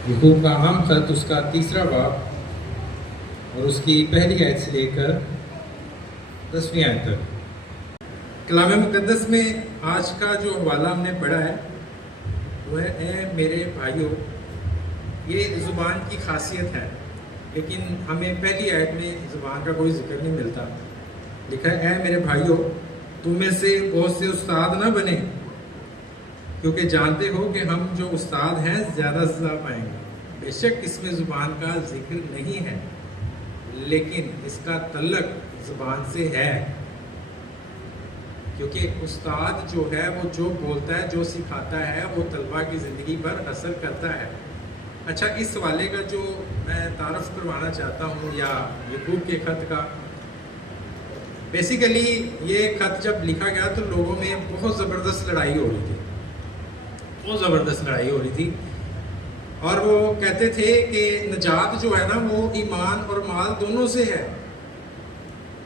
یعقوب کا عام خط اس کا 3 باب اور اس کی پہلی آیت سے لے کر 10ویں آیت تک۔ کلام مقدس میں آج کا جو حوالہ ہم نے پڑھا ہے وہ ہے اے میرے بھائیوں۔ یہ زبان کی خاصیت ہے، لیکن ہمیں پہلی آیت میں زبان کا کوئی ذکر نہیں ملتا۔ لکھا ہے اے میرے بھائیوں، تم میں سے بہت سے استاد نہ بنے، کیونکہ جانتے ہو کہ ہم جو استاد ہیں زیادہ سزا پائیں گے۔ بے شک اس میں زبان کا ذکر نہیں ہے، لیکن اس کا تعلق زبان سے ہے، کیونکہ استاد جو ہے وہ جو بولتا ہے، جو سکھاتا ہے، وہ طلبہ کی زندگی پر اثر کرتا ہے۔ اچھا، اس حوالے کا جو میں تعارف کروانا چاہتا ہوں یا یعقوب کے خط کا، بیسیکلی یہ خط جب لکھا گیا تو لوگوں میں بہت زبردست لڑائی ہو رہی تھی، بہت زبردست لڑائی ہو رہی تھی، اور وہ کہتے تھے کہ نجات جو ہے نا وہ ایمان اور مال دونوں سے ہے۔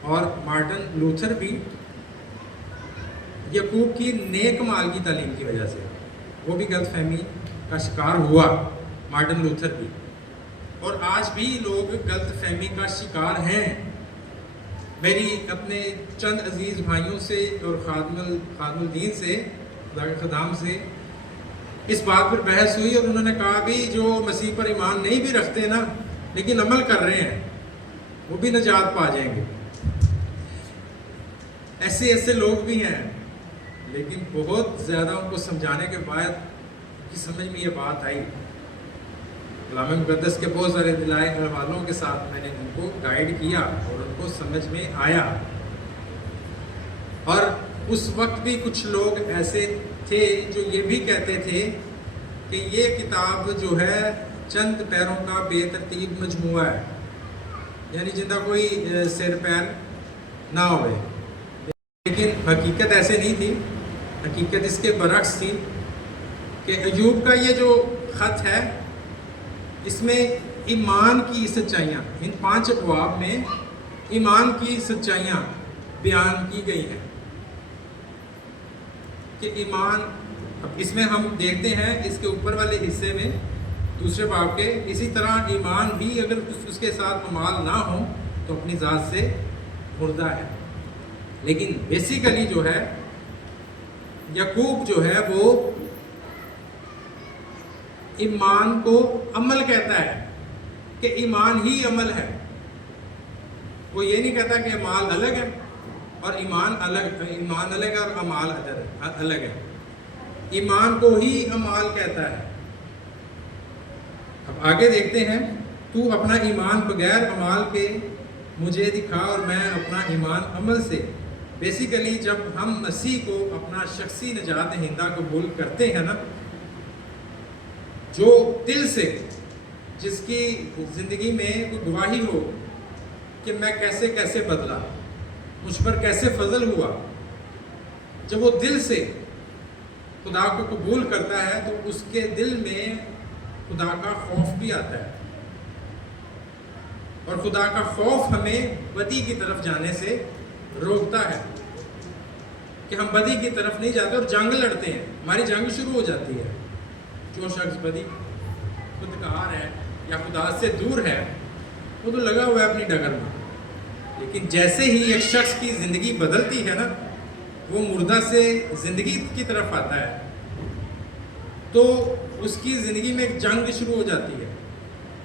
اور مارٹن لوتھر بھی یعقوب کی نیک مال کی تعلیم کی وجہ سے وہ بھی غلط فہمی کا شکار ہوا، مارٹن لوتھر بھی، اور آج بھی لوگ غلط فہمی کا شکار ہیں۔ میری اپنے چند عزیز بھائیوں سے اور خادم الدین سے، خدا کے خدام سے اس بات پر بحث ہوئی، اور انہوں نے کہا بھی جو مسیح پر ایمان نہیں بھی رکھتے نا لیکن عمل کر رہے ہیں وہ بھی نجات پا جائیں گے۔ ایسے لوگ بھی ہیں، لیکن بہت زیادہ ان کو سمجھانے کے بعد کی سمجھ میں یہ بات آئی۔ کلام مقدس کے بہت سارے دلائل والوں کے ساتھ میں نے ان کو گائیڈ کیا اور ان کو سمجھ میں آیا۔ اور اس وقت بھی کچھ لوگ ایسے تھے جو یہ بھی کہتے تھے کہ یہ کتاب جو ہے چند پیروں کا بے ترتیب مجموعہ ہے، یعنی جن کا کوئی سر پیر نہ ہوئے، لیکن حقیقت ایسے نہیں تھی۔ حقیقت اس کے برعکس تھی کہ ایوب کا یہ جو خط ہے اس میں ایمان کی سچائیاں، ان 5 ابواب میں ایمان کی سچائیاں بیان کی گئی ہیں کہ ایمان، اس میں ہم دیکھتے ہیں اس کے اوپر والے حصے میں دوسرے باب کے، اسی طرح ایمان بھی اگر اس کے ساتھ اعمال نہ ہوں تو اپنی ذات سے مردہ ہے۔ لیکن بیسیکلی جو ہے یعقوب جو ہے وہ ایمان کو عمل کہتا ہے کہ ایمان ہی عمل ہے۔ وہ یہ نہیں کہتا کہ اعمال الگ ہے اور ایمان الگ ہے اور اعمال الگ ہے۔ ایمان کو ہی اعمال کہتا ہے۔ اب آگے دیکھتے ہیں، تو اپنا ایمان بغیر اعمال کے مجھے دکھا اور میں اپنا ایمان عمل سے۔ بیسیکلی جب ہم مسیح کو اپنا شخصی نجات دہندہ قبول کرتے ہیں نا، جو دل سے، جس کی زندگی میں کوئی گواہی ہو کہ میں کیسے کیسے بدلا، مجھ پر کیسے فضل ہوا، جب وہ دل سے خدا کو قبول کرتا ہے تو اس کے دل میں خدا کا خوف بھی آتا ہے، اور خدا کا خوف ہمیں بدی کی طرف جانے سے روکتا ہے کہ ہم بدی کی طرف نہیں جاتے اور جنگ لڑتے ہیں، ہماری جنگ شروع ہو جاتی ہے۔ جو شخص بدی خودکار ہے یا خدا سے دور ہے وہ تو لگا ہوا ہے اپنی ڈگر میں، لیکن جیسے ہی ایک شخص کی زندگی بدلتی ہے نا، وہ مردہ سے زندگی کی طرف آتا ہے، تو اس کی زندگی میں ایک جنگ شروع ہو جاتی ہے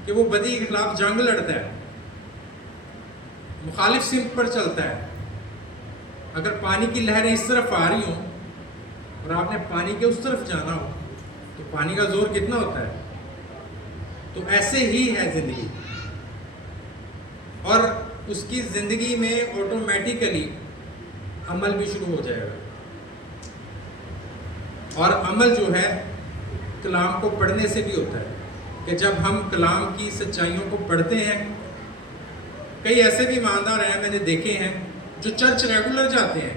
کہ وہ بدی کے خلاف جنگ لڑتا ہے، مخالف سمت پر چلتا ہے۔ اگر پانی کی لہریں اس طرف آ رہی ہوں اور آپ نے پانی کے اس طرف جانا ہو تو پانی کا زور کتنا ہوتا ہے؟ تو ایسے ہی ہے زندگی، اور اس کی زندگی میں آٹومیٹیکلی عمل بھی شروع ہو جائے گا۔ اور عمل جو ہے کلام کو پڑھنے سے بھی ہوتا ہے کہ جب ہم کلام کی سچائیوں کو پڑھتے ہیں، کئی ایسے بھی ایماندار ہیں میں نے دیکھے ہیں جو چرچ ریگولر جاتے ہیں،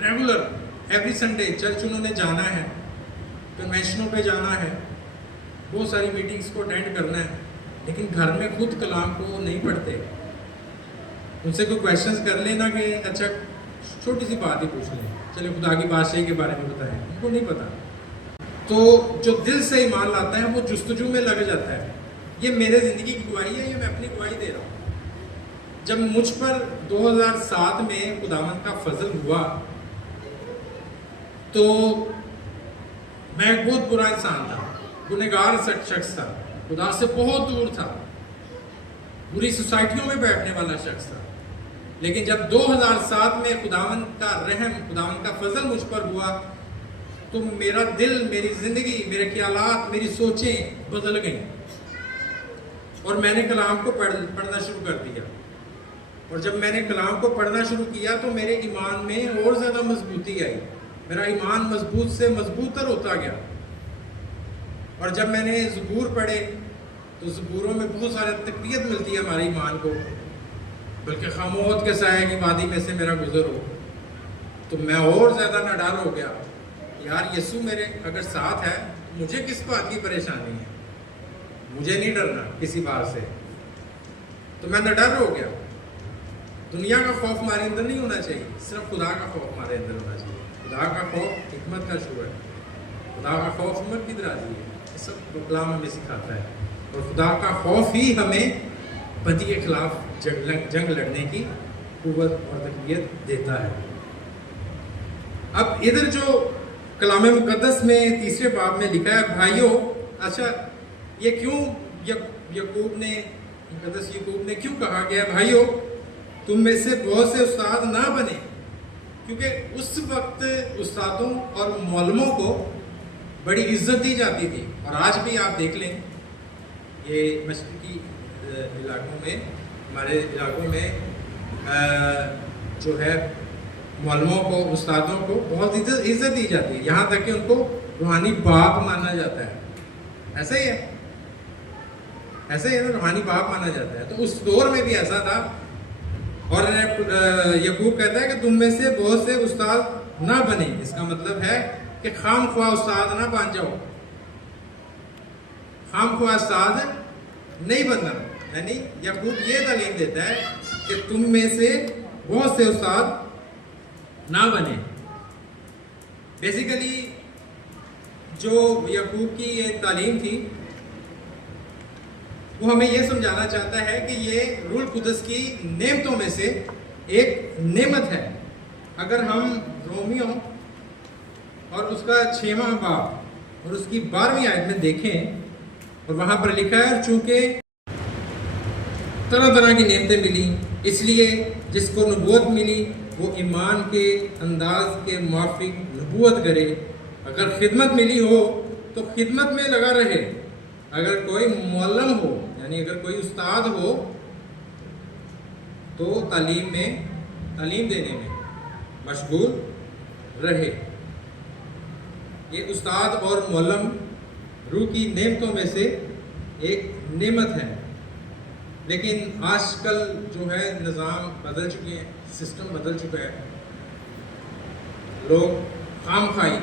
ریگولر ایوری سنڈے چرچ انہوں نے جانا ہے، کنونشنوں پہ جانا ہے، بہت ساری میٹنگز کو اٹینڈ کرنا ہے، لیکن گھر میں خود کلام کو نہیں پڑھتے۔ ان سے کوئی کویشچنز کر لینا کہ اچھا چھوٹی سی بات ہی پوچھ لیں، چلے خدا کی بادشاہی کے بارے میں بتائیں، ان کو نہیں پتا۔ تو جو دل سے ایمان لاتا ہے وہ جستجو میں لگ جاتا ہے. یہ میرے زندگی کی گواہی ہے, یہ میں اپنی گواہی دے رہا ہوں. جب مجھ پر 2007 میں خداوند کا فضل ہوا تو میں ایک بہت برا انسان تھا, گنہگار شخص تھا, خدا سے بہت دور تھا, بری سوسائٹیوں میں بیٹھنے والا شخص تھا. لیکن جب 2007 میں خداوند کا رحم, خداوند کا فضل مجھ پر ہوا تو میرا دل, میری زندگی, میرے خیالات, میری سوچیں بدل گئیں اور میں نے کلام کو پڑھنا شروع کر دیا. اور جب میں نے کلام کو پڑھنا شروع کیا تو میرے ایمان میں اور زیادہ مضبوطی آئی, میرا ایمان مضبوط سے مضبوط تر ہوتا گیا. اور جب میں نے زبور پڑھے تو زبوروں میں بہت سارے تقویت ملتی ہے ہمارے ایمان کو, بلکہ خاموش کے سائے کی وادی میں سے میرا گزر ہو. تو میں اور زیادہ نڈر ہو گیا, یار یسوع میرے اگر ساتھ ہے مجھے کس بات کی پریشانی ہے, مجھے نہیں ڈرنا کسی بات سے. تو میں نڈر ہو گیا. دنیا کا خوف ہمارے اندر نہیں ہونا چاہیے, صرف خدا کا خوف ہمارے اندر ہونا چاہیے. خدا کا خوف حکمت کا شعور ہے, خدا کا خوف عمر کی درازی ہے. یہ سب کلام ہمیں سکھاتا ہے. اور خدا کا خوف ہی ہمیں بدی کے خلاف جنگ لڑنے کی قوت اور تقویت دیتا ہے. اب ادھر جو کلام مقدس میں تیسرے باب میں لکھا ہے, بھائیوں, اچھا یہ کیوں یعقوب نے کیوں کہا گیا بھائیوں تم میں سے بہت سے استاد نہ بنے, کیونکہ اس وقت استادوں اور معلموں کو بڑی عزت دی جاتی تھی. اور آج بھی آپ دیکھ لیں یہ مشرقی علاقوں میں, ہمارے علاقوں میں جو ہے معلموں کو, استادوں کو بہت عزت دی جاتی ہے, یہاں تک کہ ان کو روحانی باپ مانا جاتا ہے. ایسا ہی ہے, ایسا ہی ہے نا, روحانی باپ مانا جاتا ہے. تو اس دور میں بھی ایسا تھا. اور یعقوب کہتا ہے کہ تم میں سے بہت سے استاد نہ بنے. اس کا مطلب ہے کہ خام خواہ استاد نہ بن جاؤ, خام خواہ استاد نہیں بننا. یعنی یعقوب یہ تعلیم دیتا ہے کہ تم میں سے بہت سے استاد نہ بنے. بیسیکلی جو یعقوب کی یہ تعلیم تھی وہ ہمیں یہ سمجھانا چاہتا ہے کہ یہ روح القدس کی نعمتوں میں سے ایک نعمت ہے. اگر ہم رومیو اور اس کا 6واں باب اور اس کی 12ویں آیت میں دیکھیں, اور وہاں پر لکھا ہے چونکہ طرح طرح کی نعمتیں ملی, اس لیے جس کو نبوت ملی وہ ایمان کے انداز کے موافق نبوت کرے. اگر خدمت ملی ہو تو خدمت میں لگا رہے. اگر کوئی معلم ہو یعنی اگر کوئی استاد ہو تو تعلیم دینے میں مشغول رہے. یہ استاد اور معلم روح کی نعمتوں میں سے ایک نعمت ہے. لیکن آج کل جو ہے نظام بدل چکے ہیں, سسٹم بدل چکا ہے. لوگ خام خواہی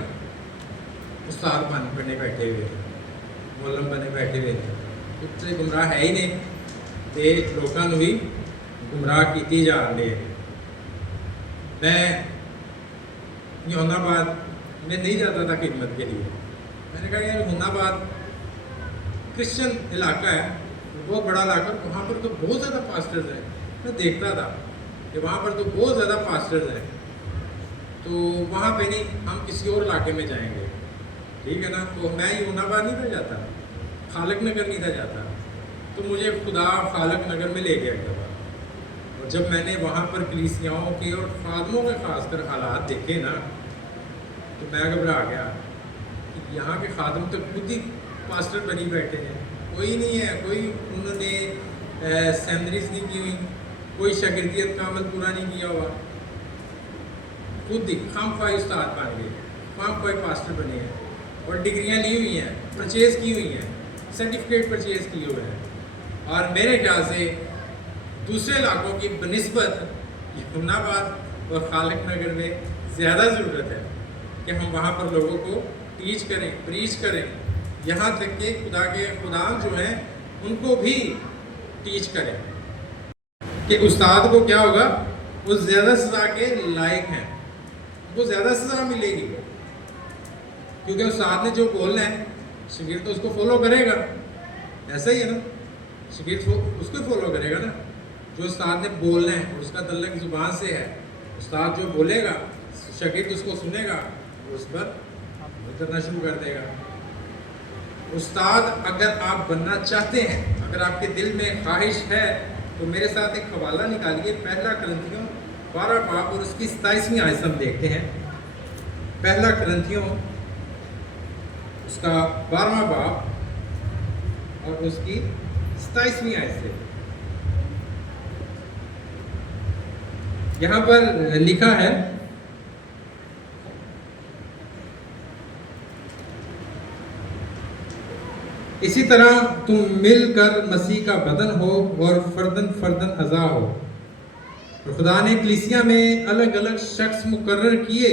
استاد بنے بیٹھے ہوئے ہیں, معلم بنے بیٹھے ہوئے ہیں. اتنے گمراہ ہے ہی نہیں تے لوگوں کو بھی گمراہ کیتی جا رہے ہیں. میں یونا آباد میں نہیں جاتا تھا خدمت کے لیے. میں نے کہا یار یونا آباد کرسچن علاقہ ہے, بہت بڑا علاقہ, وہاں پر تو بہت زیادہ پاسٹرز ہیں. میں دیکھتا تھا کہ وہاں پر تو بہت زیادہ پاسٹرز ہیں, تو وہاں پہ نہیں, ہم کسی اور علاقے میں جائیں گے, ٹھیک ہے نا. تو میں یونا آباد نہیں تھا جاتا, خالق نگر نہیں تھا جاتا. تو مجھے خدا خالق نگر میں لے گیا ایک دفعہ. اور جب میں نے وہاں پر کلیسیاؤں کے اور خادموں کے خاص کر حالات دیکھے نا, تو میں گھبرا گیا کہ یہاں کے خادم تو خود ہی پاسٹر بنی بیٹھے ہیں. کوئی نہیں ہے, کوئی انہوں نے سیمنریز نہیں کی ہوئی, کوئی شاگردیت کا عمل پورا نہیں کیا ہوا, خود ہی خام خواہ استاد بن گئے, خام خواہ پاسٹر بنے ہیں, اور ڈگریاں لی ہوئی ہیں, پرچیز کی ہوئی ہیں, سرٹیفکیٹ پرچیز کیے ہوئے ہیں. اور میرے خیال سے دوسرے علاقوں کی بنسبت یونا آباد اور خالق نگر میں زیادہ ضرورت ہے کہ ہم وہاں پر لوگوں کو ٹیچ کریں, پریچ کریں, یہاں تک کہ خدا کے خدام جو ہیں ان کو بھی ٹیچ کریں کہ استاد کو کیا ہوگا, وہ زیادہ سزا کے لائق ہیں, وہ زیادہ سزا ملے گی. کیونکہ استاد نے جو بولنا ہے شاگرد تو اس کو فالو کرے گا. ایسا ہی ہے نا, شاگرد اس کو فالو کرے گا نا. جو استاد نے بولنا ہے اور اس کا تعلق زبان سے ہے, استاد جو بولے گا شاگرد اس کو سنے گا, اس پر عمل کرنا شروع کر دے گا. استاد اگر آپ بننا چاہتے ہیں, اگر آپ کے دل میں خواہش ہے, تو میرے ساتھ ایک حوالہ نکالیے, پہلا کرنتھیوں 12 باب اور اس کی 27ویں آیت ہم دیکھتے ہیں. پہلا کرنتھیوں اس کا 12واں باب اور اس کی 27ویں آیت سے یہاں پر لکھا ہے, اسی طرح تم مل کر مسیح کا بدن ہو اور فردن فردن اعضاء ہو. اور خدا نے کلیسیا میں الگ الگ شخص مقرر کیے,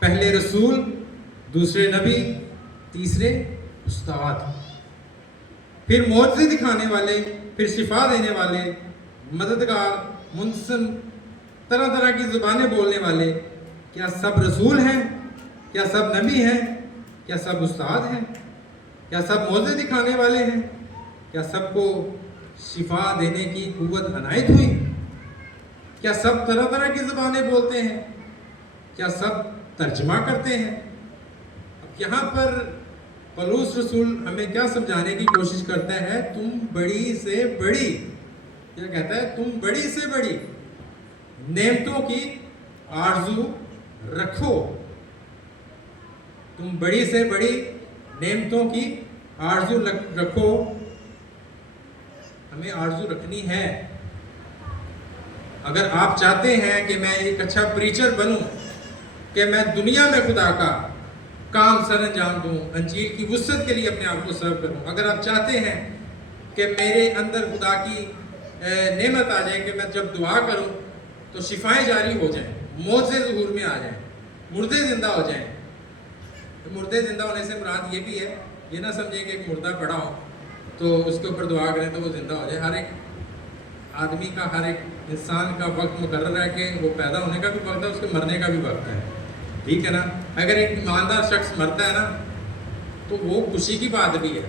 پہلے رسول, دوسرے نبی, تیسرے استاد, پھر معجزے دکھانے والے, پھر شفا دینے والے, مددگار, منصف, طرح طرح کی زبانیں بولنے والے. کیا سب رسول ہیں؟ کیا سب نبی ہیں؟ کیا سب استاد ہیں؟ کیا سب معجزے دکھانے والے ہیں؟ کیا سب کو شفا دینے کی قوت عنایت ہوئی؟ کیا سب طرح طرح کی زبانیں بولتے ہیں؟ کیا سب ترجمہ کرتے ہیں؟ اب یہاں پر پولس رسول ہمیں کیا سمجھانے کی کوشش کرتا ہے؟ تم بڑی سے بڑی, کیا کہتا ہے؟ تم بڑی سے بڑی نعمتوں کی آرزو رکھو. تم بڑی سے بڑی نعمتوں کی آرزو رکھو. ہمیں آرزو رکھنی ہے. اگر آپ چاہتے ہیں کہ میں ایک اچھا پریچر بنوں, کہ میں دنیا میں خدا کا کام سر انجام دوں, انجیل کی وسعت کے لیے اپنے آپ کو سرو کروں, اگر آپ چاہتے ہیں کہ میرے اندر خدا کی نعمت آ جائے, کہ میں جب دعا کروں تو شفائیں جاری ہو جائیں, معجزے ظہور میں آ جائیں, مردے زندہ ہو جائیں. مردے زندہ ہونے سے مراد یہ بھی ہے, یہ نہ سمجھیں کہ ایک مردہ پڑا ہو تو اس کے اوپر دعا کریں تو وہ زندہ ہو جائے. ہر ایک آدمی کا, ہر ایک انسان کا وقت مقرر ہے کہ وہ پیدا ہونے کا بھی وقت ہے, اس کے مرنے کا بھی وقت ہے, ٹھیک ہے نا. اگر ایک ایماندار شخص مرتا ہے نا تو وہ خوشی کی بات بھی ہے.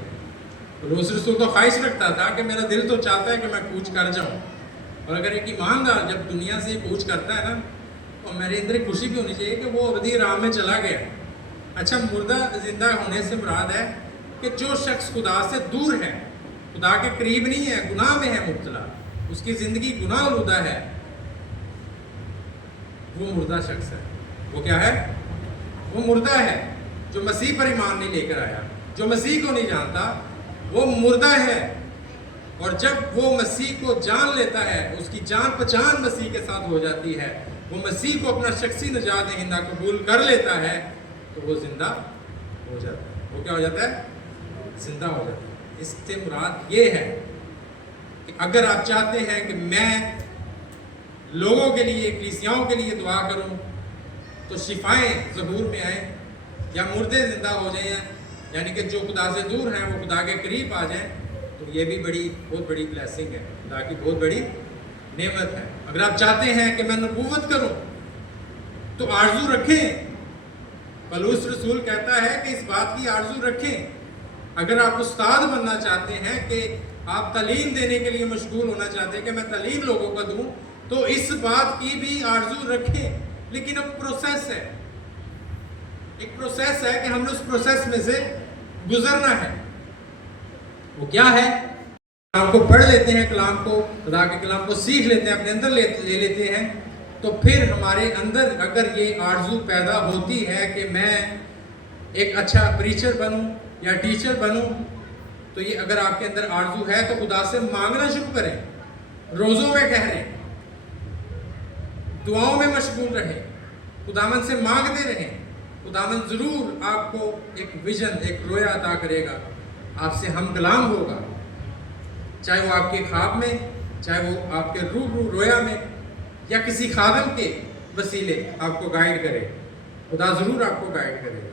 پولس رسول تو خواہش رکھتا تھا کہ میرا دل تو چاہتا ہے کہ میں کوچ کر جاؤں, اور اگر ایک ایماندار جب دنیا سے کوچ کرتا ہے نا تو میرے اندر ایک خوشی بھی ہونی چاہیے کہ وہ ابدی آرام میں چلا گیا. اچھا, مردہ زندہ ہونے سے مراد ہے کہ جو شخص خدا سے دور ہے, خدا کے قریب نہیں ہے, گناہ میں ہے مبتلا, اس کی زندگی گناہ آلودہ ہے, وہ مردہ شخص ہے. وہ کیا ہے؟ وہ مردہ ہے. جو مسیح پر ایمان نہیں لے کر آیا, جو مسیح کو نہیں جانتا, وہ مردہ ہے. اور جب وہ مسیح کو جان لیتا ہے, اس کی جان پہچان مسیح کے ساتھ ہو جاتی ہے, وہ مسیح کو اپنا شخصی نجات دہندہ قبول کر لیتا ہے, تو وہ زندہ ہو جاتا ہے. وہ کیا ہو جاتا ہے؟ زندہ ہو جاتا ہے. اس سے مراد یہ ہے کہ اگر آپ چاہتے ہیں کہ میں لوگوں کے لیے, کلیسیاؤں کے لیے دعا کروں تو شفائیں ظہور میں آئیں یا مردے زندہ ہو جائیں, یعنی کہ جو خدا سے دور ہیں وہ خدا کے قریب آ جائیں, تو یہ بھی بہت بڑی بلیسنگ ہے, خدا کی بہت بڑی نعمت ہے. اگر آپ چاہتے ہیں کہ میں نبوت کروں تو آرزو رکھیں. پولس رسول کہتا ہے کہ اس بات کی آرزو رکھیں. اگر آپ استاد بننا چاہتے ہیں, کہ آپ تعلیم دینے کے لیے مشغول ہونا چاہتے ہیں کہ میں تعلیم لوگوں کو دوں, تو اس بات کی بھی آرزو رکھیں. لیکن اب پروسیس ہے, ایک پروسیس ہے کہ ہم نے اس پروسیس میں سے گزرنا ہے. وہ کیا ہے؟ کلام کو پڑھ لیتے ہیں, کلام کو, خدا کے کلام کو سیکھ لیتے ہیں, اپنے اندر لے لیتے ہیں, تو پھر ہمارے اندر اگر یہ آرزو پیدا ہوتی ہے کہ میں ایک اچھا پریچر بنوں یا ٹیچر بنوں, تو یہ اگر آپ کے اندر آرزو ہے تو خدا سے مانگنا شروع کریں, روزوں میں ٹھہریں, دعاؤں میں مشغول رہیں, خداوند سے مانگتے رہیں. خداوند ضرور آپ کو ایک ویژن, ایک رویا عطا کرے گا, آپ سے ہم کلام ہوگا, چاہے وہ آپ کے خواب میں, چاہے وہ آپ کے روبرو رویا میں, یا کسی خادم کے وسیلے آپ کو گائیڈ کرے. خدا ضرور آپ کو گائیڈ کرے گا.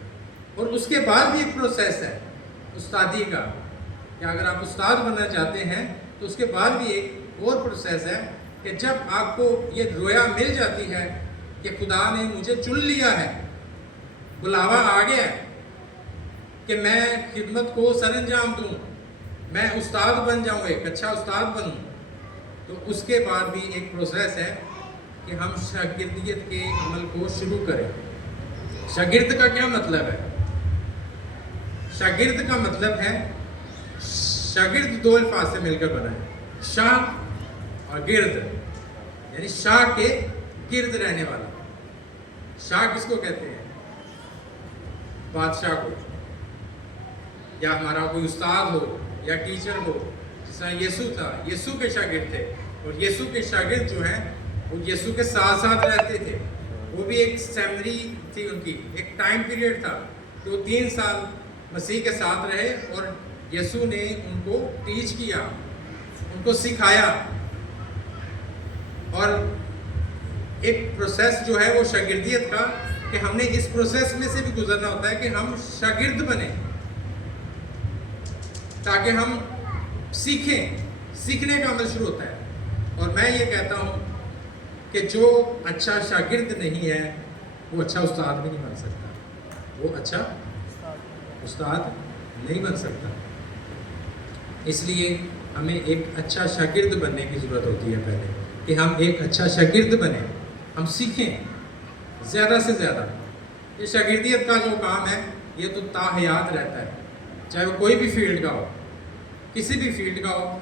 اور اس کے بعد بھی ایک پروسیس ہے استادی کا, کہ اگر آپ استاد بننا چاہتے ہیں تو اس کے بعد بھی ایک اور پروسیس ہے کہ جب آپ کو یہ رویا مل جاتی ہے کہ خدا نے مجھے چن لیا ہے, بلاوا آ گیا ہے, کہ میں خدمت کو سر انجام دوں، میں استاد بن جاؤں، ایک اچھا استاد بنوں، تو اس کے بعد بھی ایک پروسیس ہے کہ ہم شاگردیت کے عمل کو شروع کریں۔ شاگرد کا کیا مطلب ہے؟ شاگرد کا مطلب ہے، شاگرد دو الفاظ سے مل کر بنا ہے، شاہ اور گرد، یعنی شاہ کے گرد رہنے والا۔ شاہ کس کو کہتے ہیں؟ بادشاہ کو، یا ہمارا کوئی استاد ہو یا ٹیچر ہو، جس طرح یسوع تھا، یسوع کے شاگرد تھے، اور یسوع کے شاگرد جو ہیں وہ یسوع کے ساتھ ساتھ رہتے تھے۔ وہ بھی ایک سیمری تھی، ان کی ایک ٹائم پیریڈ تھا کہ وہ 3 سال مسیح کے ساتھ رہے، اور یسوع نے ان کو ٹیچ کیا، ان کو سکھایا۔ اور ایک پروسیس جو ہے وہ شاگردیت کا، کہ ہم نے اس پروسیس میں سے بھی گزرنا ہوتا ہے کہ ہم شاگرد بنیں، تاکہ ہم سیکھیں۔ سیکھنے کا عمل شروع ہوتا ہے۔ اور میں یہ کہتا ہوں کہ جو اچھا شاگرد نہیں ہے وہ اچھا استاد بھی نہیں بن سکتا، وہ اچھا استاد نہیں بن سکتا۔ اس لیے ہمیں ایک اچھا شاگرد بننے کی ضرورت ہوتی ہے پہلے، کہ ہم ایک اچھا شاگرد بنیں، ہم سیکھیں زیادہ سے زیادہ۔ یہ شاگردیت کا جو کام ہے یہ تو تا حیات رہتا ہے، چاہے وہ کوئی بھی فیلڈ کا ہو، کسی بھی فیلڈ کا ہو،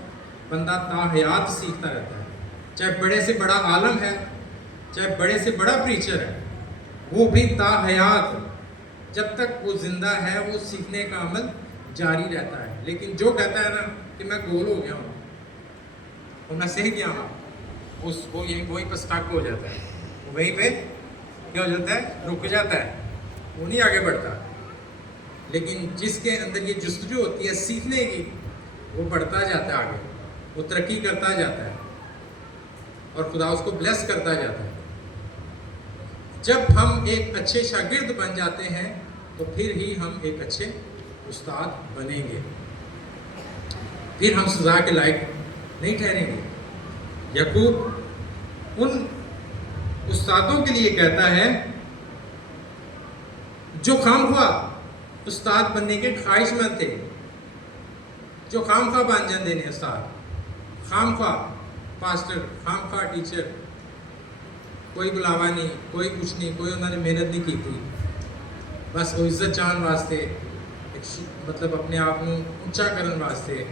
بندہ تا حیات سیکھتا رہتا ہے۔ چاہے بڑے سے بڑا عالم ہے، چاہے بڑے سے بڑا پریچر ہے، وہ بھی تا حیات جب تک وہ زندہ ہے وہ سیکھنے کا عمل جاری رہتا ہے۔ لیکن جو کہتا ہے نا کہ میں گول ہو گیا ہوں اور میں سیکھ گیا ہوں، وہی پہ سٹک ہو جاتا ہے، وہیں پہ کیا ہو جاتا ہے؟ رک جاتا ہے، وہ نہیں آگے بڑھتا۔ لیکن جس کے اندر یہ جستجو ہوتی ہے سیکھنے کی، وہ بڑھتا جاتا ہے آگے، وہ ترقی کرتا جاتا ہے، اور خدا اس کو بلیس کرتا جاتا ہے۔ جب ہم ایک اچھے شاگرد بن جاتے ہیں تو پھر ہی ہم ایک اچھے استاد بنیں گے، پھر ہم سزا کے لائق نہیں ٹھہریں گے۔ یعقوب ان استادوں کے لیے کہتا ہے جو خواہ استاد بننے کے خواہش مند تھے، جو خواہ بانجن دینے استاد، خواہ پاسٹر، خواہ ٹیچر، کوئی بلاوا نہیں، کوئی کچھ نہیں، کوئی انہوں نے محنت نہیں کی تھی، بس وہ عزت چاہن واسطے، مطلب اپنے آپ کو اونچا کرنے واسطے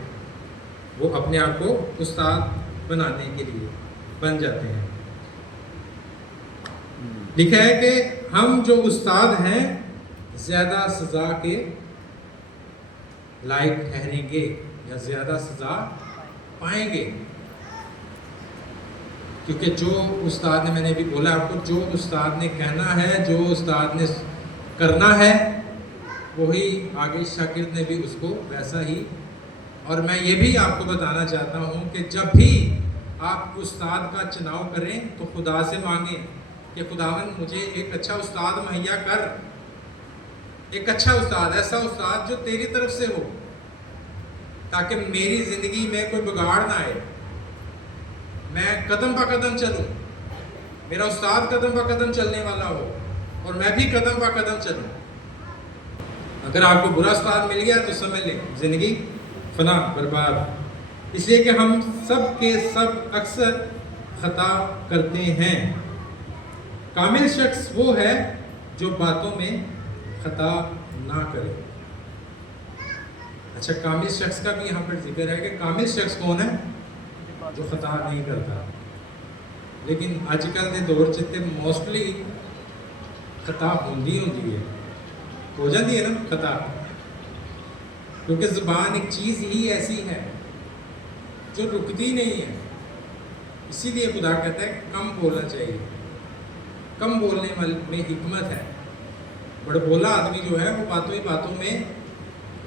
وہ اپنے آپ کو استاد بنانے کے لیے بن جاتے ہیں۔ لکھا ہے کہ ہم جو استاد ہیں زیادہ سزا کے لائق ٹھہریں گے یا زیادہ سزا پائیں گے، کیونکہ جو استاد نے، میں نے بھی بولا آپ کو، جو استاد نے کہنا ہے، جو استاد نے کرنا ہے، وہی آگے شاگرد نے بھی اس کو ویسا ہی۔ اور میں یہ بھی آپ کو بتانا چاہتا ہوں کہ جب بھی آپ استاد کا چناؤ کریں تو خدا سے مانگیں کہ خداوند مجھے ایک اچھا استاد مہیا کر، ایک اچھا استاد، ایسا استاد جو تیری طرف سے ہو، تاکہ میری زندگی میں کوئی بگاڑ نہ آئے، میں قدم پہ قدم چلوں، میرا استاد قدم پہ قدم چلنے والا ہو اور میں بھی قدم پہ قدم چلوں۔ اگر آپ کو برا استاد مل گیا تو سمجھ لیں زندگی فنا، برباد۔ اس لیے کہ ہم سب کے سب اکثر خطا کرتے ہیں۔ کامل شخص وہ ہے جو باتوں میں خطا نہ کرے۔ اچھا، کامل شخص کا بھی یہاں پر ذکر ہے کہ کامل شخص کون ہے؟ جو خطا نہیں کرتا۔ لیکن اج کل کے دور چتے موسٹلی خطا ہوندی ہے، ہو جاتی ہے نا خطا، کیونکہ زبان ایک چیز ہی ایسی ہے جو رکتی نہیں ہے۔ اسی لیے خدا کہتا ہے کم بولنا چاہیے، کم بولنے میں حکمت ہے۔ بڑا بولا آدمی جو ہے وہ باتوں ہی باتوں میں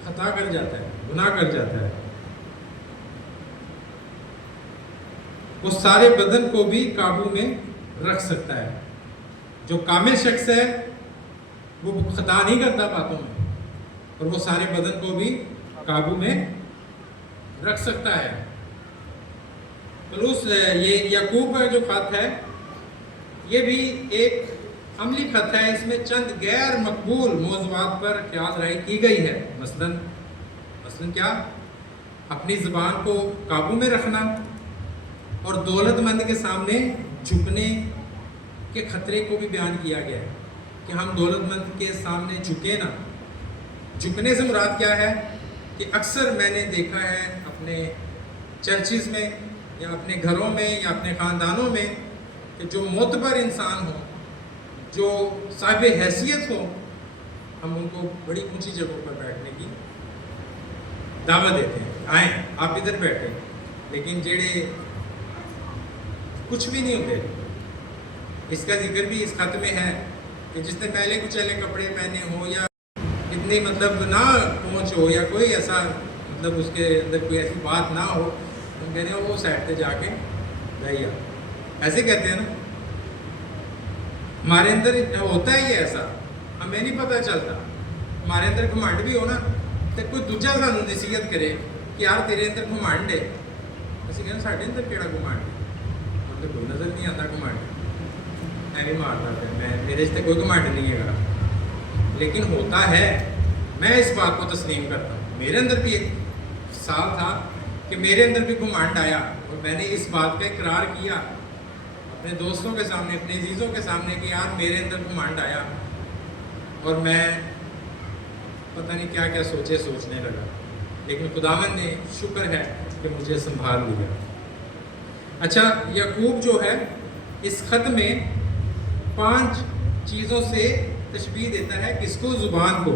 خطا کر جاتا ہے، گناہ کر جاتا ہے۔ وہ سارے بدن کو بھی قابو میں رکھ سکتا ہے۔ جو کامل شخص ہے وہ خطا نہیں کرتا باتوں میں، اور وہ سارے بدن کو بھی قابو میں رکھ سکتا ہے۔ یہ یعقوب کا جو خط ہے یہ بھی ایک عملی خط ہے، اس میں چند غیر مقبول موضوعات پر خیال رائے کی گئی ہے، مثلاً کیا؟ اپنی زبان کو قابو میں رکھنا اور دولت مند کے سامنے جھکنے کے خطرے کو بھی بیان کیا گیا ہے کہ ہم دولت مند کے سامنے جھکے نہ۔ جھکنے سے مراد کیا ہے کہ اکثر میں نے دیکھا ہے اپنے چرچز میں یا اپنے گھروں میں یا اپنے خاندانوں میں کہ جو معتبر انسان ہوں، جو صاحب حیثیت ہوں، ہم ان کو بڑی اونچی جگہوں پر بیٹھنے کی دعوت دیتے ہیں، آئیں آپ ادھر بیٹھیں، لیکن جڑے کچھ بھی نہیں ہوتے، اس کا ذکر بھی اس خط میں ہے کہ جس نے پہلے کچیلے کپڑے پہنے ہوں یا اتنی مطلب نہ پہنچ ہو یا کوئی ایسا مطلب اس کے اندر کوئی ایسی بات نہ ہو، ہم کہتے ہیں وہ سائڈ پہ جا کے بھیا ایسے کہتے ہیں نا، ہمارے اندر ہوتا ہے یہ ایسا، ہمیں نہیں پتہ چلتا، ہمارے اندر گھمنڈ بھی ہو نا تو کوئی دوجا سانوں نصیحت کرے کہ یار تیرے اندر گھمنڈ ہے، اسی کہنا ساڈے اندر کیڑا گھمنڈ ہے، ہم تو کوئی نظر نہیں آتا گھمنڈ، میں بھی مارتا پھر میرے سے کوئی گھمنڈ نہیں ہے گا، لیکن ہوتا ہے، میں اس بات کو تسلیم کرتا ہوں، میرے اندر بھی ایک سال تھا کہ میرے اندر بھی گھمنڈ آیا اور میں نے اس بات کا اقرار کیا اپنے دوستوں کے سامنے، اپنے عزیزوں کے سامنے کہ یار میرے اندر گھمنڈ آیا اور میں پتہ نہیں کیا کیا سوچنے لگا، لیکن خداوند نے شکر ہے کہ مجھے سنبھال لیا۔ اچھا، یعقوب جو ہے اس خط میں 5 چیزوں سے تشبیہ دیتا ہے کس کو؟ زبان کو۔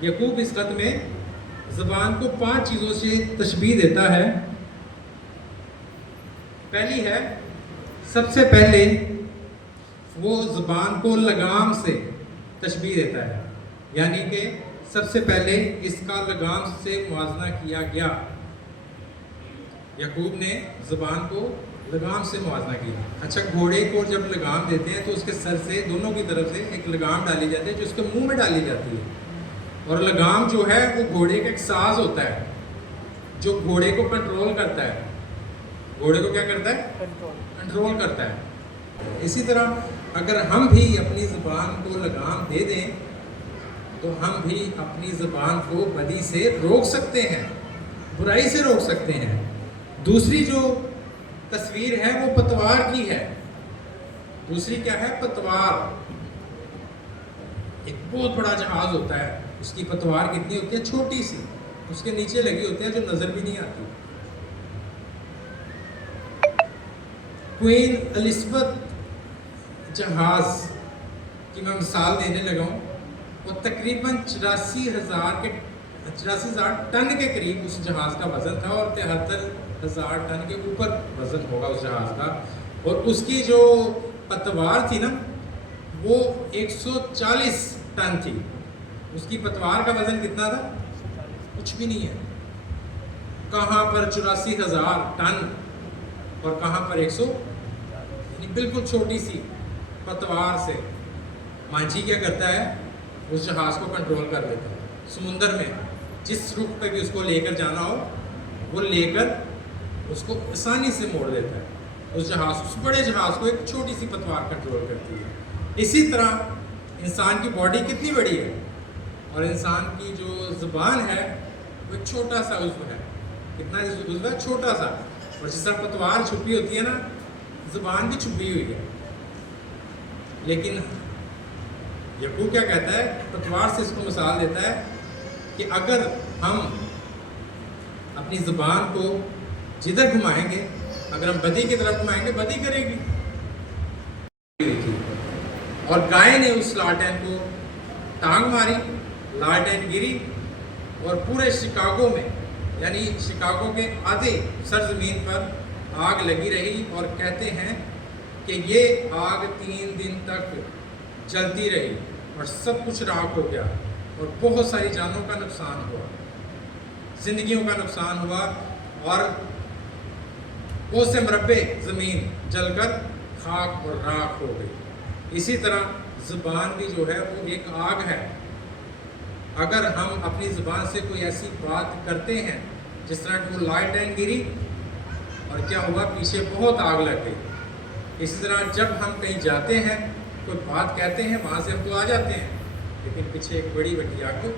یعقوب اس خط میں زبان کو 5 چیزوں سے تشبیہ دیتا ہے۔ پہلی ہے، سب سے پہلے وہ زبان کو لگام سے تشبیہ دیتا ہے، یعنی کہ سب سے پہلے اس کا لگام سے موازنہ کیا گیا۔ یعقوب نے زبان کو لگام سے موازنہ کیا۔ اچھا، گھوڑے کو جب لگام دیتے ہیں تو اس کے سر سے دونوں کی طرف سے ایک لگام ڈالی جاتی ہے جو اس کے منہ میں ڈالی جاتی ہے، اور لگام جو ہے وہ گھوڑے کا ایک ساز ہوتا ہے جو گھوڑے کو کنٹرول کرتا ہے، گھوڑے کو کیا کرتا ہے؟ کنٹرول کرتا ہے۔ اسی طرح اگر ہم بھی اپنی زبان کو لگام دے دیں تو ہم بھی اپنی زبان کو بدی سے روک سکتے ہیں، برائی سے روک سکتے ہیں۔ دوسری جو تصویر ہے وہ پتوار کی ہے۔ دوسری کیا ہے؟ پتوار۔ ایک بہت بڑا جہاز ہوتا ہے، اس کی پتوار کتنی ہوتی ہے؟ چھوٹی سی، اس کے نیچے لگی ہوتی ہے جو نظر بھی نہیں آتی۔ کوئین الزبتھ جہاز کی میں مثال دینے لگا ہوں، وہ تقریباً 84,000 ٹن کے قریب اس جہاز کا وزن تھا، اور 73,000 ٹن کے اوپر وزن ہوگا اس جہاز کا، اور اس کی جو پتوار تھی نا وہ 140 ٹن تھی۔ اس کی پتوار کا وزن کتنا تھا؟ کچھ بھی نہیں ہے۔ کہاں پر 84,000 ٹن اور کہاں پر 100، یعنی بالکل چھوٹی سی پتوار سے مانجھی کیا کرتا ہے؟ اس جہاز کو کنٹرول کر لیتا ہے۔ سمندر میں جس رخ پہ بھی اس کو لے کر جانا ہو وہ لے کر اس کو آسانی سے موڑ دیتا ہے۔ اس بڑے جہاز کو ایک چھوٹی سی پتوار کنٹرول کرتی ہے۔ اسی طرح انسان کی باڈی کتنی بڑی ہے، اور انسان کی جو زبان ہے وہ ایک چھوٹا سا عضو ہے۔ کتنا عضو ہے؟ چھوٹا سا، اور جس طرح پتوار چھپی ہوتی ہے نا، زبان بھی چھپی ہوئی ہے۔ لیکن یعقوب کیا کہتا ہے؟ پتوار سے اس کو مثال دیتا ہے کہ اگر ہم اپنی زبان کو جدھر گھمائیں گے، اگر ہم بدی کی طرف گھمائیں گے، بدی کرے گی۔ اور گائے نے اس لالٹین کو ٹانگ ماری، لالٹین گری، اور پورے شکاگو میں، یعنی شکاگو کے آدھے سرزمین پر آگ لگی رہی، اور کہتے ہیں کہ یہ آگ 3 دن تک جلتی رہی اور سب کچھ راکھ ہو گیا، اور بہت ساری جانوں کا نقصان ہوا، زندگیوں کا نقصان ہوا، اور بہت سے مربع زمین جل کر خاک اور راکھ ہو گئی۔ اسی طرح زبان بھی جو ہے وہ ایک آگ ہے۔ اگر ہم اپنی زبان سے کوئی ایسی بات کرتے ہیں، جس طرح کہ وہ لالٹین گری اور کیا ہوا؟ پیچھے بہت آگ لگ گئی۔ اسی طرح جب ہم کہیں جاتے ہیں کوئی بات کہتے ہیں وہاں سے ہم تو آ جاتے ہیں، لیکن پیچھے ایک بڑی بٹی آگ کو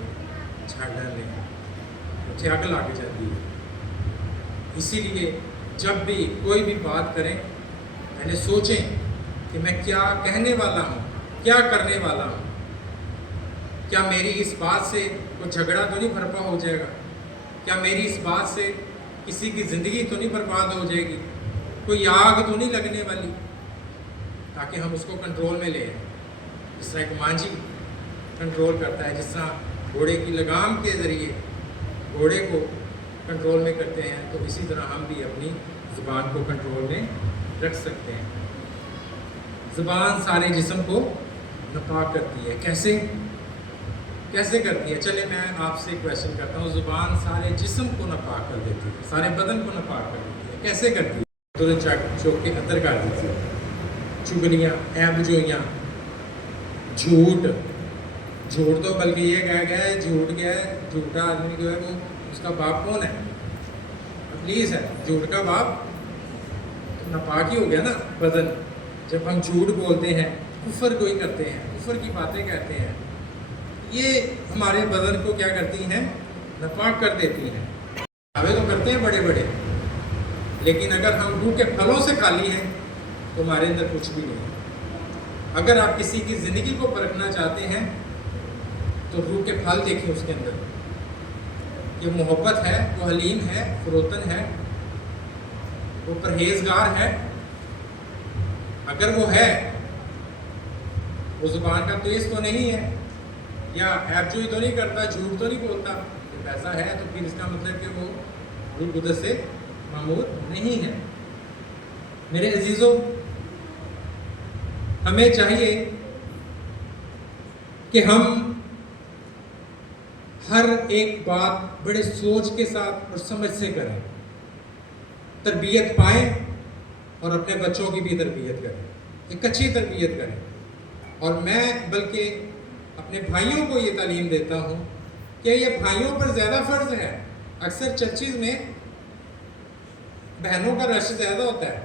جھاڑ ڈالنے ہیں، پیچھے آگ لا کے جاتی ہے۔ اسی لیے جب بھی کوئی بھی بات کریں پہلے سوچیں کہ میں کیا کہنے والا ہوں، کیا کرنے والا ہوں، کیا میری اس بات سے کوئی جھگڑا تو نہیں برپا ہو جائے گا، کیا میری اس بات سے کسی کی زندگی تو نہیں برباد ہو جائے گی، کوئی آگ تو نہیں لگنے والی، تاکہ ہم اس کو کنٹرول میں لے آئیں۔ جس طرح ایک مانجھی کنٹرول کرتا ہے، جس طرح گھوڑے کی لگام کے ذریعے گھوڑے کو کنٹرول میں کرتے ہیں، تو اسی طرح ہم بھی اپنی زبان کو کنٹرول میں رکھ سکتے ہیں۔ زبان سارے جسم کو ناپاک کرتی ہے۔ کیسے کرتی ہے؟ چلے میں آپ سے کویشچن کرتا ہوں، زبان سارے جسم کو ناپاک کر دیتی ہے، سارے بدن کو ناپاک کر دیتی ہے، کیسے کرتی ہے؟ تو چوک کے اندر کر دیتی ہے، چگلیاں، عیب جوئیاں، جھوٹ تو بلکہ یہ کہا گیا ہے جھوٹ کیا ہے، جھوٹا آدمی جو ہے وہ اس کا باپ کون ہے؟ ابلیس ہے۔ جھوٹ کا باپ ناپاک ہی ہو گیا نا بدن۔ جب ہم جھوٹ بولتے ہیں، کفر کوئی کرتے ہیں، کفر کی باتیں کہتے ہیں، یہ ہمارے بدن کو کیا کرتی ہیں؟ ناپاک کر دیتی ہیں۔ دعوے تو کرتے ہیں بڑے بڑے، لیکن اگر ہم روح کے پھلوں سے خالی ہیں تو ہمارے اندر کچھ بھی نہیں۔ اگر آپ کسی کی زندگی کو پرکھنا چاہتے ہیں تو روح کے پھل دیکھیں اس کے اندر، یہ محبت ہے، وہ حلیم ہے، فروتن ہے، وہ پرہیزگار ہے۔ اگر وہ ہے، وہ زبان کا تیز تو نہیں ہے، یا عیب جوئی تو نہیں کرتا، جھوٹ تو نہیں بولتا، جب ایسا ہے تو پھر اس کا مطلب کہ وہ روح القدس سے معمور نہیں ہے۔ میرے عزیزوں، ہمیں چاہیے کہ ہم ہر ایک بات بڑے سوچ کے ساتھ اور سمجھ سے کریں، تربیت پائیں اور اپنے بچوں کی بھی تربیت کریں، ایک اچھی تربیت کریں۔ اور میں بلکہ اپنے بھائیوں کو یہ تعلیم دیتا ہوں کہ یہ بھائیوں پر زیادہ فرض ہے۔ اکثر چرچز میں بہنوں کا رش زیادہ ہوتا ہے،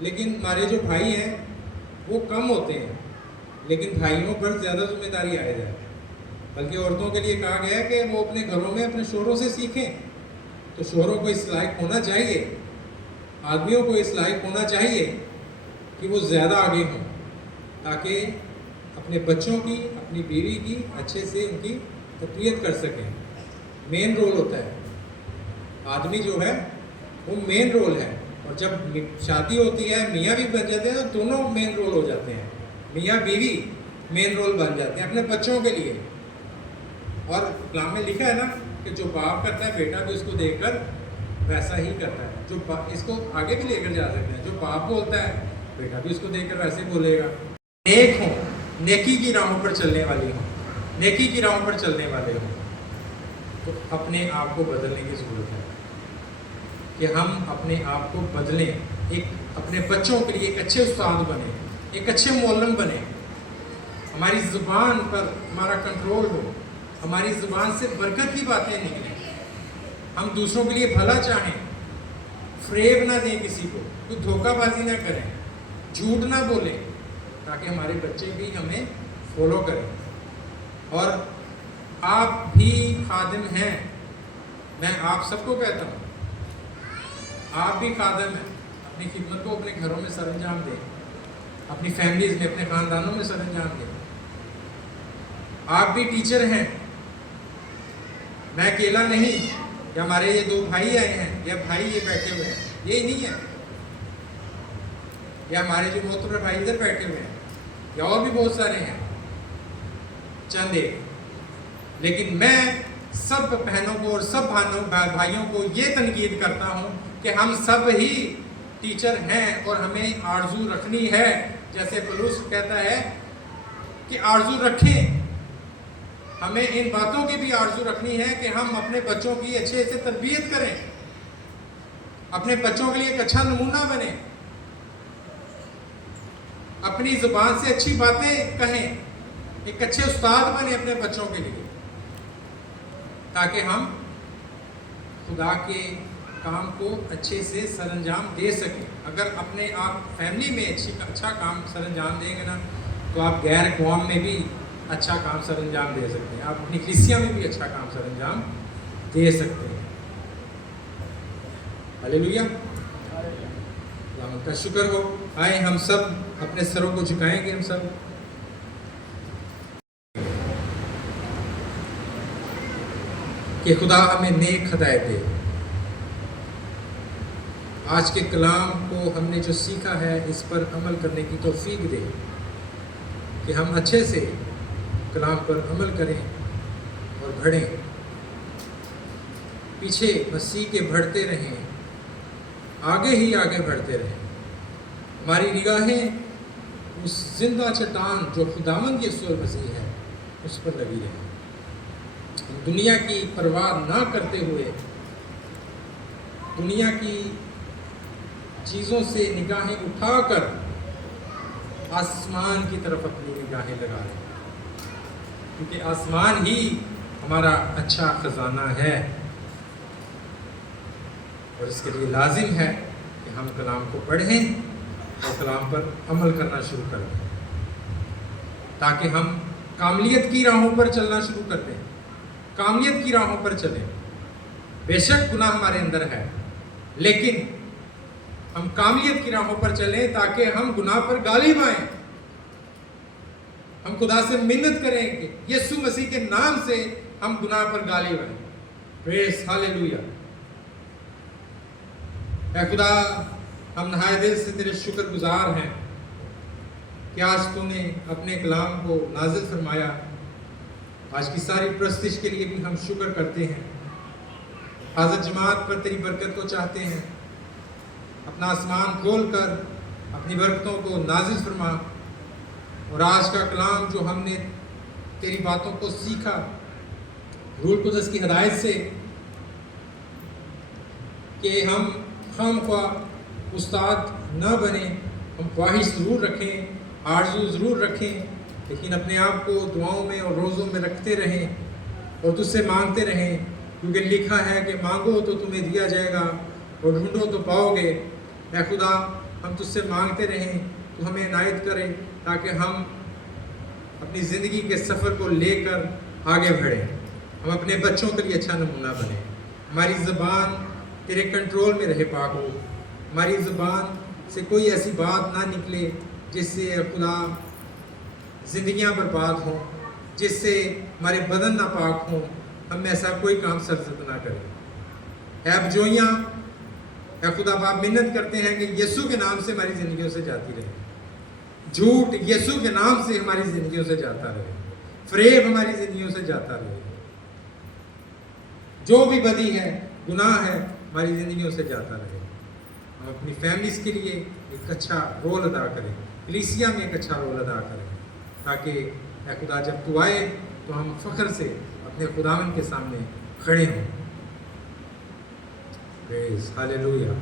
لیکن ہمارے جو بھائی ہیں وہ کم ہوتے ہیں، لیکن بھائیوں پر زیادہ ذمہ داری آئے جائے۔ بلکہ عورتوں کے لیے کہا گیا ہے کہ وہ اپنے گھروں میں اپنے شوہروں سے سیکھیں، تو شوہروں کو اس لائق ہونا چاہیے، آدمیوں کو اس لائق ہونا چاہیے کہ وہ زیادہ آگے ہوں، تاکہ اپنے بچوں کی، اپنی بیوی کی اچھے سے ان کی تربیت کر سکیں۔ مین رول ہوتا ہے، آدمی جو ہے وہ مین رول ہے، اور جب شادی ہوتی ہے میاں بھی بن جاتے ہیں تو دونوں مین رول ہو جاتے ہیں، میاں بیوی مین رول بن جاتے ہیں اپنے بچوں کے لیے۔ اور کلام میں لکھا ہے نا کہ جو باپ کرتا ہے بیٹا بھی اس کو دیکھ کر ویسا ہی کرتا ہے، جو اس کو آگے بھی لے کر جا سکتے ہیں، جو باپ بولتا ہے بیٹا بھی اس کو دیکھ کر ویسے بولے گا۔ نیک ہوں، نیکی کی راہوں پر چلنے والی ہوں، نیکی کی راہوں پر چلنے والے ہوں، تو اپنے آپ کو بدلنے کی ضرورت ہے کہ ہم اپنے آپ کو بدلیں، ایک اپنے بچوں کے لیے ایک اچھے استاد بنیں، ایک اچھے معلم بنیں، ہماری زبان پر ہمارا کنٹرول ہو، ہماری زبان سے برکت کی باتیں نکلیں، ہم دوسروں کے لیے بھلا چاہیں، فریب نہ دیں کسی کو، کوئی دھوکہ بازی نہ کریں، جھوٹ نہ بولیں، تاکہ ہمارے بچے بھی ہمیں فالو کریں۔ اور آپ بھی خادم ہیں، میں آپ سب کو کہتا ہوں آپ بھی خادم ہیں، اپنی خدمت کو اپنے گھروں میں سر انجام دیں، اپنی فیملیز میں، اپنے خاندانوں میں سر انجام دیں۔ آپ بھی ٹیچر ہیں، میں اکیلا نہیں، یا ہمارے یہ دو بھائی آئے ہیں، یا بھائی یہ بیٹھے ہوئے ہیں، یہ نہیں ہے، یا ہمارے جو محترم بھائی ادھر بیٹھے ہوئے ہیں، یا اور بھی بہت سارے ہیں، چند ایک۔ لیکن میں سب بہنوں کو اور سب بھائیوں کو یہ تنقید کرتا ہوں کہ ہم سب ہی ٹیچر ہیں، اور ہمیں آرزو رکھنی ہے، جیسے پولس کہتا ہے کہ آرزو رکھیں، ہمیں ان باتوں کی بھی آرزو رکھنی ہے کہ ہم اپنے بچوں کی اچھے سے تربیت کریں، اپنے بچوں کے لیے ایک اچھا نمونہ بنیں، اپنی زبان سے اچھی باتیں کہیں، ایک اچھے استاد بنیں اپنے بچوں کے لیے، تاکہ ہم خدا کے کام کو اچھے سے سر انجام دے سکیں۔ اگر اپنے آپ فیملی میں اچھا کام سر انجام دیں گے نا، تو آپ غیر اقوام میں بھی اچھا کام سر انجام دے سکتے ہیں، آپ اپنی کلیسیا میں بھی اچھا کام سر انجام دے سکتے ہیں۔ ہلیلویا، کا شکر ہو۔ آئے ہم سب اپنے سروں کو جھکائیں گے، ہم سب کہ خدا ہمیں نیک ہدایت دے، آج کے کلام کو ہم نے جو سیکھا ہے اس پر عمل کرنے کی توفیق دے، کہ ہم اچھے سے کلام پر عمل کریں اور بڑھیں، پیچھے مسیح کے بڑھتے رہیں، آگے ہی آگے بڑھتے رہیں، ہماری نگاہیں اس زندہ چٹان جو خداوند یسوع مسیح ہے اس پر لگی رہیں، دنیا کی پرواہ نہ کرتے ہوئے دنیا کی چیزوں سے نگاہیں اٹھا کر آسمان کی طرف اپنی نگاہیں لگا لیں، کیونکہ آسمان ہی ہمارا اچھا خزانہ ہے، اور اس کے لیے لازم ہے کہ ہم کلام کو پڑھیں اور کلام پر عمل کرنا شروع کر دیں، تاکہ ہم کاملیت کی راہوں پر چلنا شروع کر دیں، کاملیت کی راہوں پر چلیں۔ بے شک گناہ ہمارے اندر ہے، لیکن ہم کاملیت کی راہوں پر چلیں تاکہ ہم گناہ پر غالب آئیں، ہم خدا سے منت کریں کہ یسوع مسیح کے نام سے ہم گناہ پر غالب آئیں۔ پریز ہاللیلویا۔ اے خدا، ہم نہایت دل سے تیرے شکر گزار ہیں کہ آج تو نے اپنے کلام کو نازل فرمایا، آج کی ساری پرستش کے لیے بھی ہم شکر کرتے ہیں، حاضر جماعت پر تیری برکت کو چاہتے ہیں، اپنا آسمان کھول کر اپنی برکتوں کو نازل فرما، اور آج کا کلام جو ہم نے تیری باتوں کو سیکھا روح القدس کی ہدایت سے، کہ ہم خام خواہ استاد نہ بنیں، ہم خواہش ضرور رکھیں، آرزو ضرور رکھیں، لیکن اپنے آپ کو دعاؤں میں اور روزوں میں رکھتے رہیں اور تجھ سے مانگتے رہیں، کیونکہ لکھا ہے کہ مانگو تو تمہیں دیا جائے گا اور ڈھونڈو تو پاؤ گے۔ اے خدا، ہم تجھ سے مانگتے رہیں، تو ہمیں عنایت کرے تاکہ ہم اپنی زندگی کے سفر کو لے کر آگے بڑھیں، ہم اپنے بچوں کے لیے اچھا نمونہ بنیں، ہماری زبان تیرے کنٹرول میں رہے پاک ہو، ہماری زبان سے کوئی ایسی بات نہ نکلے جس سے خدا زندگیاں برباد ہوں، جس سے ہمارے بدن ناپاک ہوں، ہم ایسا کوئی کام سرزد نہ کریں۔ عیب جوئیاں اے خدا باپ منت کرتے ہیں کہ یسوع کے نام سے ہماری زندگیوں سے جاتی رہے، جھوٹ یسوع کے نام سے ہماری زندگیوں سے جاتا رہے، فریب ہماری زندگیوں سے جاتا رہے، جو بھی بدی ہے، گناہ ہے، ہماری زندگیوں سے جاتا رہے، ہم اپنی فیملیز کے لیے ایک اچھا رول ادا کریں، کلیسیا میں ایک اچھا رول ادا کریں، تاکہ اے خدا جب تو آئے تو ہم فخر سے اپنے خداوند کے سامنے کھڑے ہوں۔ پریز ہاللیلویا۔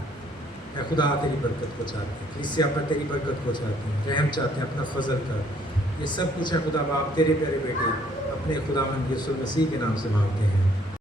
اے خدا، تیری برکت کو چاہتے ہیں، کلیسیا پر تیری برکت کو چاہتے ہیں، رحم چاہتے ہیں، اپنا فضل کر۔ یہ سب کچھ ہے خدا باپ تیرے پیارے بیٹے اپنے خداوند یسوع مسیح کے نام سے مانگتے ہیں۔